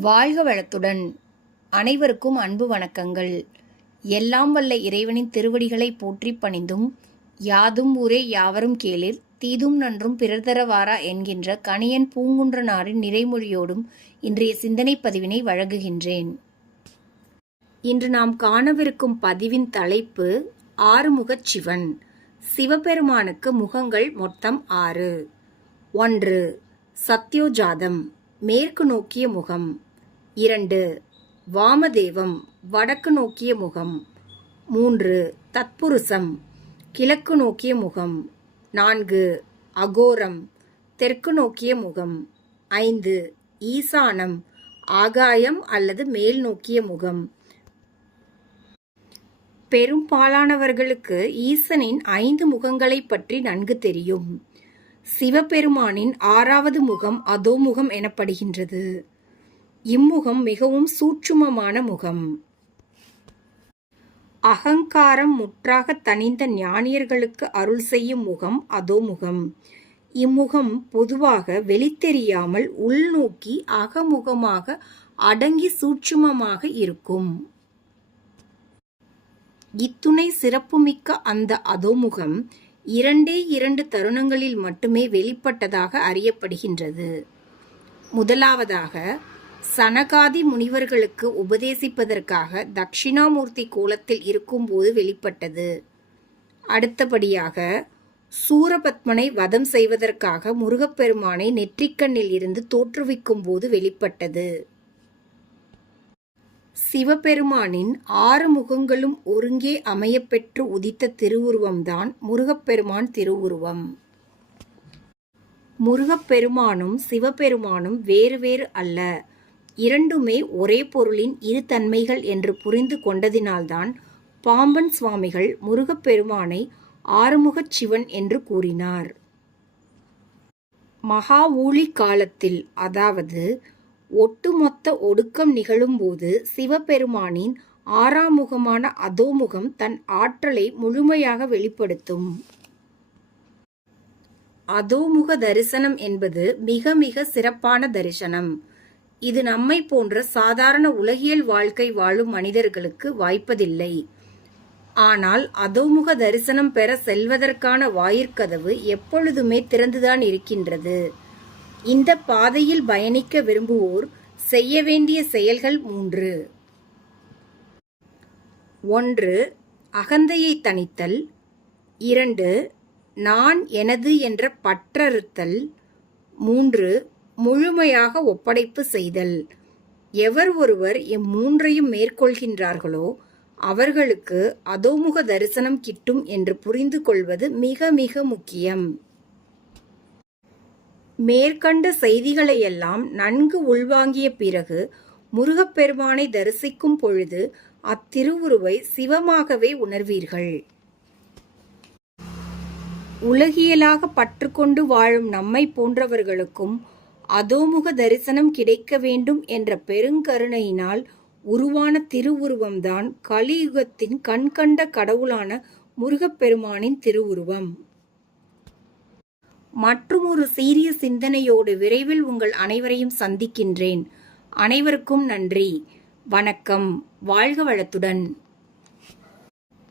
வாழ்க வளத்துடன். அனைவருக்கும் அன்பு வணக்கங்கள். எல்லாம் வல்ல இறைவனின் திருவடிகளை போற்றி பணிந்தும் யாதும் ஊரே யாவரும் கேளிர் தீதும் நன்றும் பிறர் தரவாரா என்கின்ற கணியன் பூங்குன்றனாரின் நிறைமொழியோடும் இன்றைய சிந்தனை பதிவினை வழங்குகின்றேன். இன்று நாம் காணவிருக்கும் பதிவின் தலைப்பு ஆறுமுகச் சிவன். சிவபெருமானுக்கு முகங்கள் மொத்தம் ஆறு. ஒன்று சத்யோஜாதம். மேற்கு நோக்கிய முகம். இரண்டு வாமதேவம் வடக்கு நோக்கிய முகம். மூன்று தத்புருஷம் கிழக்கு நோக்கிய முகம். நான்கு அகோரம் தெற்கு நோக்கிய முகம். ஐந்து ஈசானம் ஆகாயம் அல்லது மேல் நோக்கிய முகம். பெரும்பாலானவர்களுக்கு ஈசனின் ஐந்து முகங்களைப் பற்றி நன்கு தெரியும். சிவபெருமானின் ஆறாவது முகம் அதோமுகம் எனப்படுகின்றது. இம்முகம் மிகவும் சூட்சுமமான முகம். அகங்காரம் முற்றாக தணிந்த ஞானியர்களுக்கு அருள் செய்யும் முகம் அதோமுகம் இம்முகம் பொதுவாக வெளித்தெரியாமல் உள்நோக்கி அகமுகமாக அடங்கி சூட்சுமமாக இருக்கும். இத்துணை சிறப்புமிக்க அந்த அதோமுகம் இரண்டே இரண்டு தருணங்களில் மட்டுமே வெளிப்பட்டதாக அறியப்படுகின்றது. முதலாவதாக சனகாதி முனிவர்களுக்கு உபதேசிப்பதற்காக தட்சிணாமூர்த்தி கோலத்தில் இருக்கும்போது வெளிப்பட்டது. அடுத்தபடியாக சூரபத்மனை வதம் செய்வதற்காக முருகப்பெருமானை நெற்றிக்கண்ணில் இருந்து தோற்றுவிக்கும் போது வெளிப்பட்டது. சிவபெருமானின் ஆறு முகங்களும் ஒருங்கே அமையப்பெற்று உதித்த திருவுருவம்தான் முருகப்பெருமான் திருவுருவம். முருகப்பெருமானும் சிவபெருமானும் வேறு வேறு அல்ல. இரண்டுமே ஒரே பொருளின் இரு தன்மைகள் என்று புரிந்து கொண்டதினால்தான் பாம்பன் சுவாமிகள் முருகப்பெருமானை ஆறுமுகச் சிவன் என்று கூறினார். மகா ஊழி காலத்தில் அதாவது ஒட்டுமொத்த ஒடுக்கம் நிகழும்போது சிவபெருமானின் ஆறாமுகமான அதோமுகம் தன் ஆற்றலை முழுமையாக வெளிப்படுத்தும். அதோமுக தரிசனம் என்பது மிக மிக சிறப்பான தரிசனம். இது நம்மை போன்ற சாதாரண உலகியல் வாழ்க்கை வாழும் மனிதர்களுக்கு வாய்ப்பதில்லை. ஆனால் அதோமுக தரிசனம் பெற செல்வதற்கான வாயிற்கதவு எப்பொழுதுமே திறந்துதான் இருக்கின்றது. இந்த பாதையில் பயணிக்க விரும்புவோர் செய்ய வேண்டிய செயல்கள் மூன்று. ஒன்று அகந்தையை தணித்தல். இரண்டு நான் எனது என்ற பற்றறுத்தல். மூன்று முழுமையாக ஒப்படைப்பு செய்தல். எவர் ஒருவர் இம்மூன்றையும் மேற்கொள்கின்றார்களோ அவர்களுக்கு அதோமுக தரிசனம் கிட்டும் என்று புரிந்து கொள்வது மிக மிக முக்கியம். மேற்கண்ட செய்திகளையெல்லாம் நன்கு உள்வாங்கிய பிறகு முருகப்பெருமானை தரிசிக்கும் பொழுது அத்திருவுருவை சிவமாகவே உணர்வீர்கள். உலகியலாக பற்றுக்கொண்டு வாழும் நம்மை போன்றவர்களுக்கும் அதோமுக தரிசனம் கிடைக்க வேண்டும் என்ற பெருங்கருணையினால் உருவான திருவுருவம்தான் கலியுகத்தின் கண்கண்ட கடவுளான முருகப்பெருமானின் திருவுருவம். மற்றும் ஒரு சீரிய சிந்தனையோடு விரைவில் உங்கள் அனைவரையும் சந்திக்கின்றேன். அனைவருக்கும் நன்றி. வணக்கம். வாழ்க வளத்துடன்.